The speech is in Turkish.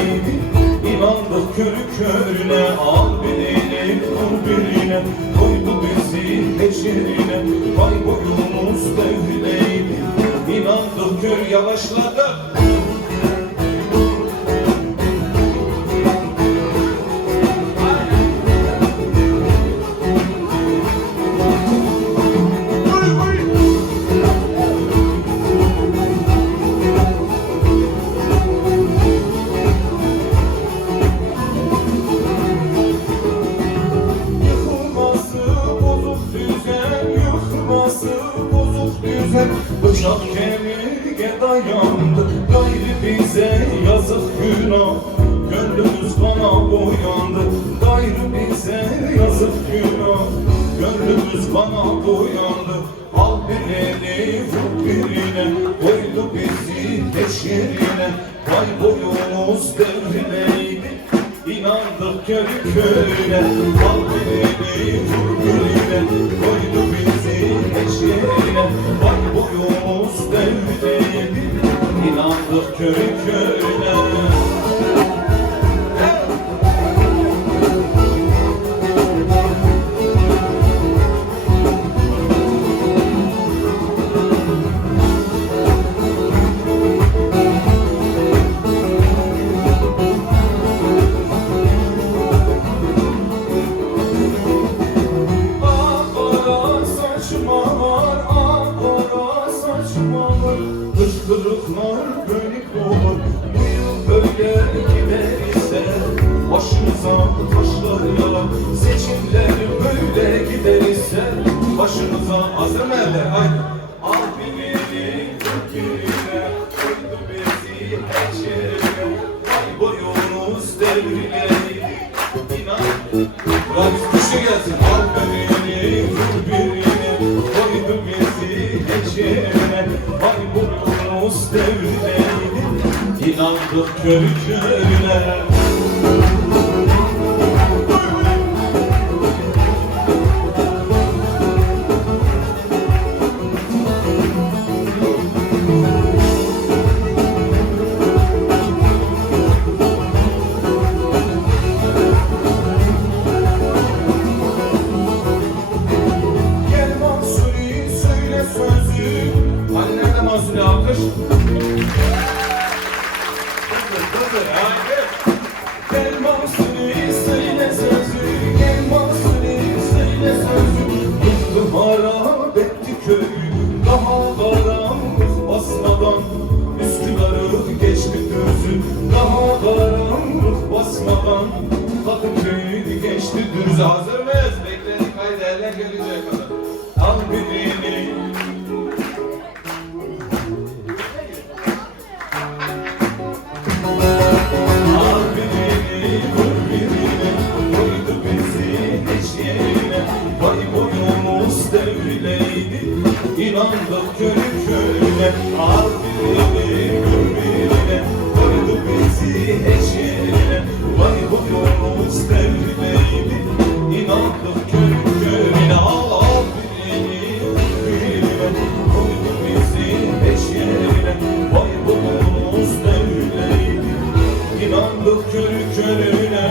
devrindeydi. İnandık körü körüne, al birini kul birine, koydu bizi peşine, vay boyumuz devrindeydi. İnandık kör yavaşladı. Bıçak kemiğe dayandı, gayrı bize yazık günah. Gönlümüz kana boyandı, gayrı bize yazık günah. Gönlümüz kana boyandı, al birini vur birine, koydu bizi peşine, vay boyumuz devrileydi. İnandık körü körüne, al birini vur birine, koydu bizi peşine, vay boyumuz devrileydi. İnandık körü körüne. Kırıklar bölük olur, bu yıl böyle giderse başımıza taşlar yalan. Seçimler böyle giderse başımıza azam eller. Haydi al birini Türkiye'ye, koydu bizi peşine, ay boyumuz devrileydi. İnan ulan bir şey gelsin. Al birini birine, koydu bizi peşine, ay boyumuz devrileydi. İnandık körü körüne. Gel Mansuri söyle sözü. Hani nerede Mansuri alkış? Gel Mansuri söyle sözü, gel Mansuri söyle sözü. Yıktı harap etti köyü, daha karanlık basmadan. Üsküdar'ı geçti düzü, daha karanlık basmadan. Kadıköy'ü geçti düzü. Hazır mıyız? Bekledik, haydi eller gelinceye kadar. Al birini. İnandık körü körüne, al birini vur birine, koydu bizi eşeğine, vay boyumuz devrileydi. İnandık körü körüne, al birini vur birine, koydu bizi eşeğine, vay boyumuz devrileydi. İnandık körü körüne.